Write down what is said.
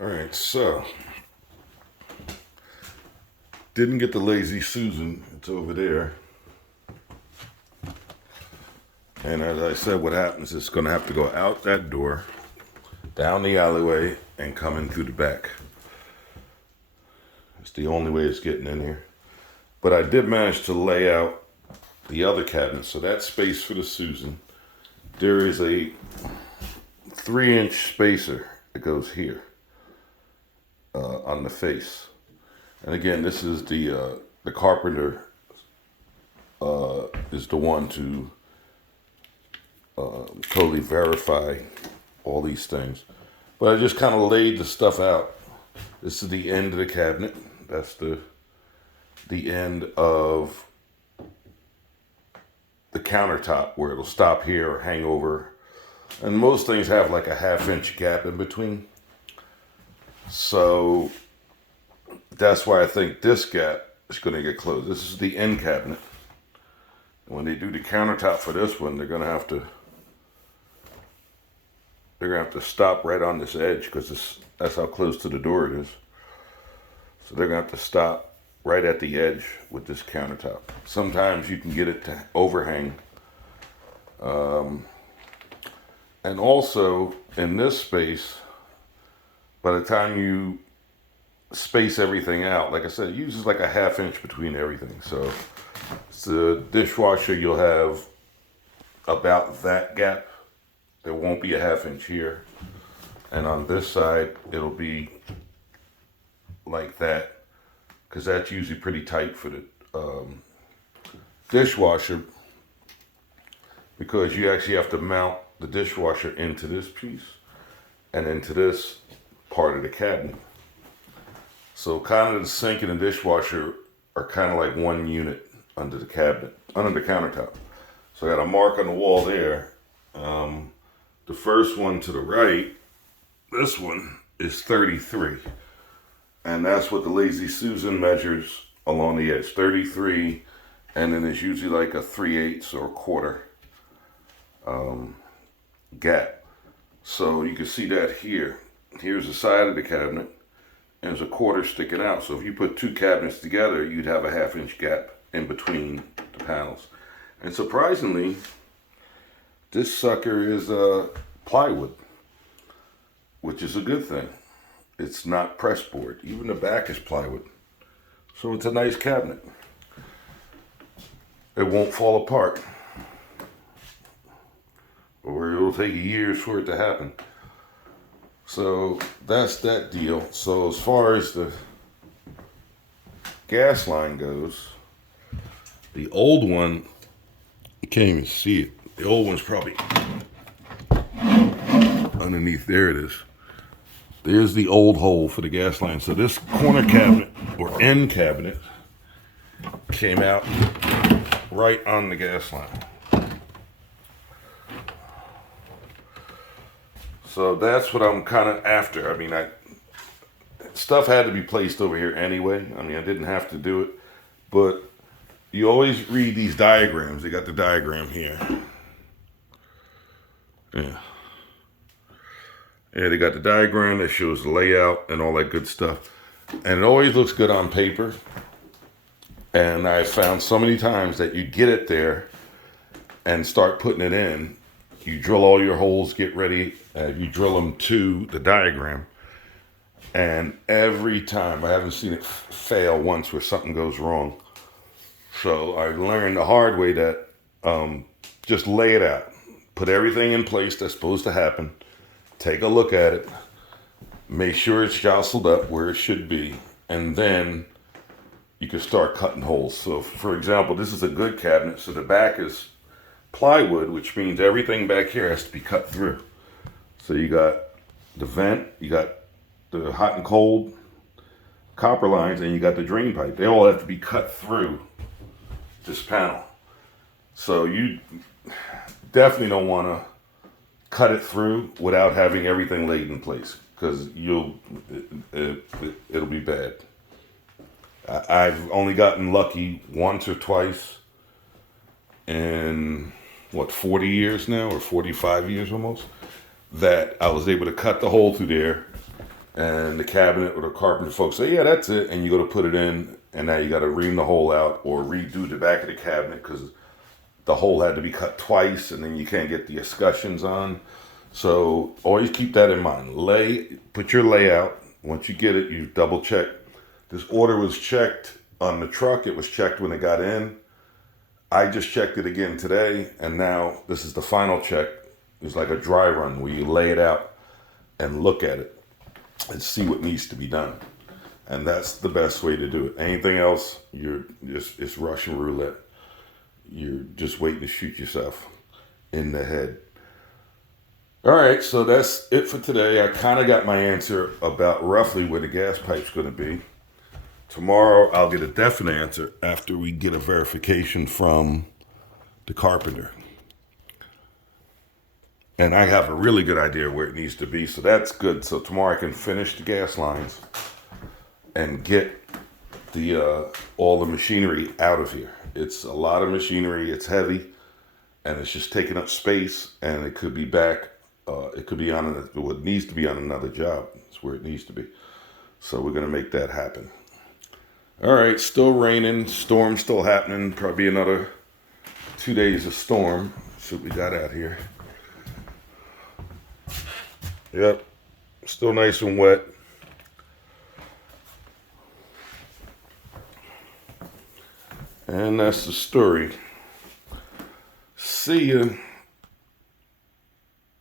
All right, so didn't get the Lazy Susan. It's over there. And as I said, what happens is it's going to have to go out that door, down the alleyway, and come in through the back. It's the only way it's getting in here. But I did manage to lay out the other cabinet. So that space for the Susan, there is a 3-inch spacer that goes here on the face. And again, this is the carpenter is the one to totally verify all these things. But I just kind of laid the stuff out. This is the end of the cabinet. That's the end of the countertop where it'll stop here or hang over. And most things have like a 1/2-inch gap in between. So that's why I think this gap is going to get closed. This is the end cabinet. And when they do the countertop for this one, they're going to have to stop right on this edge because that's how close to the door it is. So they're going to have to stop right at the edge with this countertop. Sometimes you can get it to overhang. And also in this space, by the time you space everything out, like I said, it uses like a 1/2 inch between everything. So it's the dishwasher, you'll have about that gap. There won't be a 1/2 inch here. And on this side, it'll be like that, because that's usually pretty tight for the dishwasher, because you actually have to mount the dishwasher into this piece and into this part of the cabinet. So kind of the sink and the dishwasher are kind of like one unit under the cabinet, under the countertop. So I got a mark on the wall there. The first one to the right, this one is 33. And that's what the Lazy Susan measures along the edge, 33. And then there's usually like a 3/8 or a quarter gap. So you can see that here. Here's the side of the cabinet, and there's a quarter sticking out. So if you put two cabinets together, you'd have a 1/2 inch gap in between the panels. And surprisingly, this sucker is plywood, which is a good thing. It's not press board. Even the back is plywood. So it's a nice cabinet. It won't fall apart, or it'll take years for it to happen. So that's that deal. So as far as the gas line goes, the old one, you can't even see it. The old one's probably underneath. There it is. There's the old hole for the gas line. So this corner cabinet or end cabinet came out right on the gas line. So that's what I'm kind of after. I mean, stuff had to be placed over here anyway. I mean, I didn't have to do it, but you always read these diagrams. They got the diagram here. Yeah. Yeah, they got the diagram that shows the layout and all that good stuff. And it always looks good on paper. And I found so many times that you get it there and start putting it in. You drill all your holes, get ready, you drill them to the diagram. And every time, I haven't seen it fail once where something goes wrong. So I learned the hard way that just lay it out. Put everything in place that's supposed to happen. Take a look at it. Make sure it's jostled up where it should be. And then you can start cutting holes. So for example, this is a good cabinet. So the back is plywood, which means everything back here has to be cut through. So you got the vent, you got the hot and cold copper lines, and you got the drain pipe. They all have to be cut through this panel. So you definitely don't want to cut it through without having everything laid in place, because it'll be bad. I've only gotten lucky once or twice in 40 years now, or 45 years almost, that I was able to cut the hole through there and the cabinet or the carpenter folks say, yeah, that's it. And you go to put it in, and now you got to ream the hole out or redo the back of the cabinet because the hole had to be cut twice, and then you can't get the escutcheons on. So always keep that in mind. Put your layout. Once you get it, you double check. This order was checked on the truck. It was checked when it got in. I just checked it again today, and now this is the final check. It's like a dry run where you lay it out and look at it and see what needs to be done. And that's the best way to do it. Anything else, it's Russian roulette. You're just waiting to shoot yourself in the head. All right, so that's it for today. I kind of got my answer about roughly where the gas pipe's going to be. Tomorrow, I'll get a definite answer after we get a verification from the carpenter. And I have a really good idea where it needs to be, so that's good. So tomorrow I can finish the gas lines and get all the machinery out of here. It's a lot of machinery, it's heavy, and it's just taking up space, and it could be back. It could be on what needs to be on another job. It's where it needs to be. So we're going to make that happen. All right, still raining, storm still happening. Probably another 2 days of storm. See what we got out here. Yep, still nice and wet. And that's the story. See ya.